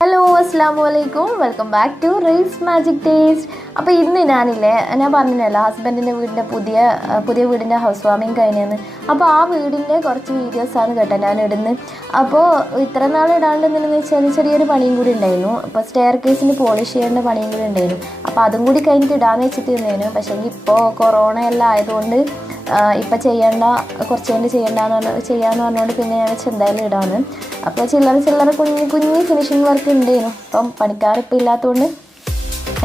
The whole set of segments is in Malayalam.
ഹലോ അസ്സാമു അലൈക്കും, welcome back to reels magic taste. അപ്പോൾ ഇന്ന് ഞാൻ പറഞ്ഞല്ലോ ഹസ്ബൻഡിൻ്റെ വീടിൻ്റെ പുതിയ വീടിൻ്റെ ഹൗസ് വാമിങ് കഴിഞ്ഞെന്ന്. അപ്പോൾ ആ വീടിൻ്റെ കുറച്ച് വീഡിയോസാണ് കേട്ടോ ഞാൻ ഇടുന്നത്. അപ്പോൾ ഇത്ര നാൾ ഇടാണ്ടെന്ന് വെച്ചാൽ ചെറിയൊരു പണിയും കൂടി ഉണ്ടായിരുന്നു. അപ്പോൾ സ്റ്റെയർ കേസിന് പോളിഷ് ചെയ്യേണ്ട പണിയും കൂടി ഉണ്ടായിരുന്നു. അപ്പോൾ അതും കൂടി കഴിഞ്ഞിട്ട് ഇടാമെന്ന് വെച്ചിട്ട് ഇരുന്നേനു. പക്ഷേ ഇപ്പോൾ കൊറോണ എല്ലാം ആയതുകൊണ്ട് ഇപ്പം കുറച്ച് കഴിഞ്ഞ് ചെയ്യാമെന്ന് പറഞ്ഞുകൊണ്ട് പിന്നെ ഞാൻ വെച്ച് എന്തായാലും ഇടാമെന്ന്. അപ്പോൾ ചില്ലറ കുഞ്ഞ് ഫിനിഷിങ് വർക്ക് ഉണ്ടായിരുന്നു. അപ്പം പണിക്കാരിപ്പോൾ ഇല്ലാത്തതുകൊണ്ട്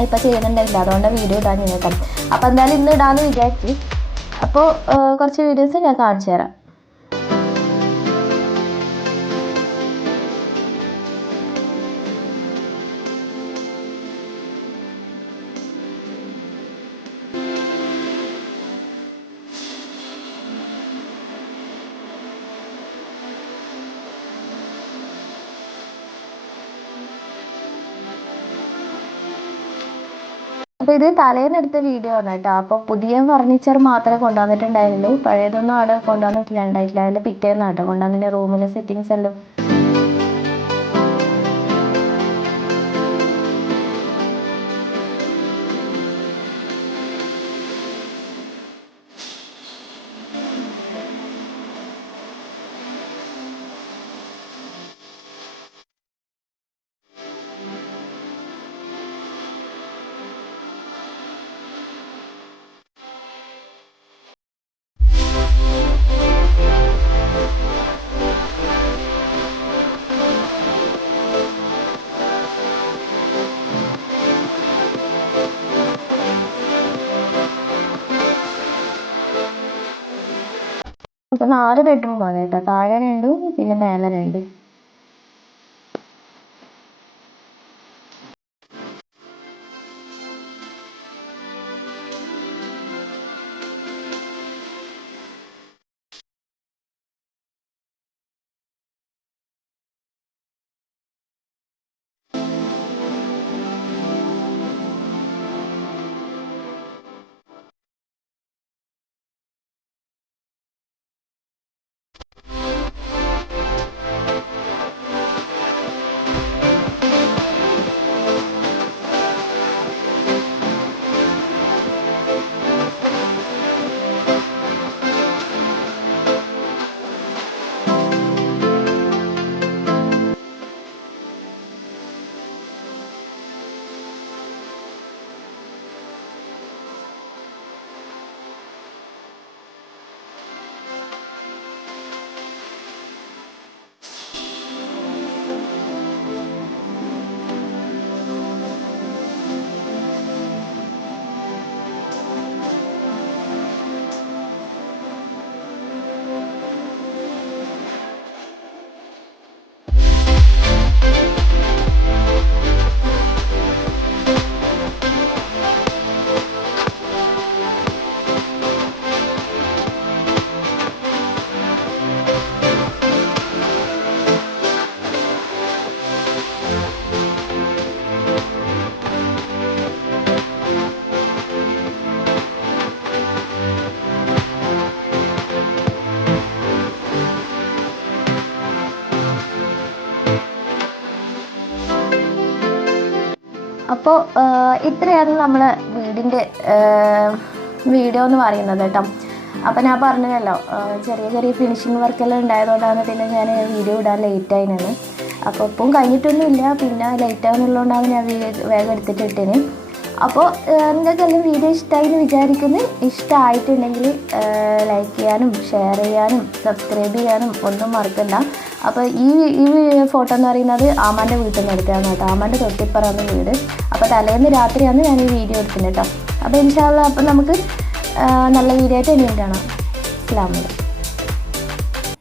ഇപ്പം ചെയ്യുന്നുണ്ടായില്ല, അതുകൊണ്ടാണ് വീഡിയോ ഇടാൻ കേട്ടോ. അപ്പോൾ എന്തായാലും ഇന്ന് ഇടാമെന്ന് വിചാരിച്ചു. അപ്പോൾ കുറച്ച് വീഡിയോസ് ഞാൻ കാണിച്ചു തരാം. അപ്പോൾ ഇത് തലേന്നെടുത്ത വീഡിയോ ആണ് കേട്ടോ. അപ്പോൾ പുതിയ ഫർണിച്ചർ മാത്രമേ കൊണ്ടുവന്നിട്ടുണ്ടായിരുന്നുള്ളൂ, പഴയതൊന്നും അവിടെ കൊണ്ടുവന്നിട്ടില്ല. അതിൽ പിറ്റേന്നാണ് കേട്ടോ കൊണ്ടുവന്നിൻ്റെ റൂമിലെ സെറ്റിങ്സ് എല്ലാം. അപ്പോൾ 4 ബെഡ്റൂമാണ് കേട്ടോ. താഴെ 2, പിന്നെ മേലെ 2. അപ്പോൾ ഇത്രയാണ് നമ്മളെ വീടിൻ്റെ വീഡിയോ എന്ന് പറയുന്നത് കേട്ടോ. അപ്പോൾ ഞാൻ പറഞ്ഞല്ലോ ചെറിയ ഫിനിഷിങ് വർക്കെല്ലാം ഉണ്ടായതുകൊണ്ടാണ് പിന്നെ ഞാൻ വീഡിയോ ഇടാൻ ലേറ്റായിരുന്നു. അപ്പോൾ ഇപ്പം കഴിഞ്ഞിട്ടൊന്നുമില്ല, പിന്നെ ലേറ്റ് ആകുന്നുള്ളതുകൊണ്ടാണ് ഞാൻ വേഗം എടുത്തിട്ട് ഇട്ടേന്. അപ്പോൾ നിങ്ങൾക്കെല്ലാം വീഡിയോ ഇഷ്ടമായി എന്ന് വിചാരിക്കുന്നു. ഇഷ്ടമായിട്ടുണ്ടെങ്കിൽ ലൈക്ക് ചെയ്യാനും ഷെയർ ചെയ്യാനും സബ്സ്ക്രൈബ് ചെയ്യാനും ഒന്നും മറക്കണ്ട. അപ്പോൾ ഈ ഫോട്ടോ എന്ന് പറയുന്നത് ആമാൻ്റെ വീട്ടിൽ നിന്ന് എടുത്തതാണ് കേട്ടോ. ആമാൻ്റെ തൊട്ടിപ്പുറമാണ് വീട്. അപ്പോൾ തലേന്ന് രാത്രിയാണ് ഞാൻ ഈ വീഡിയോ എടുക്കുന്നത് കേട്ടോ. അപ്പോൾ ഇൻഷാ അല്ലാഹ് അപ്പോൾ നമുക്ക് നല്ല വീഡിയോ ആയിട്ട് ഇനിയും കാണാം. അസ്സലാമു അലൈക്കും.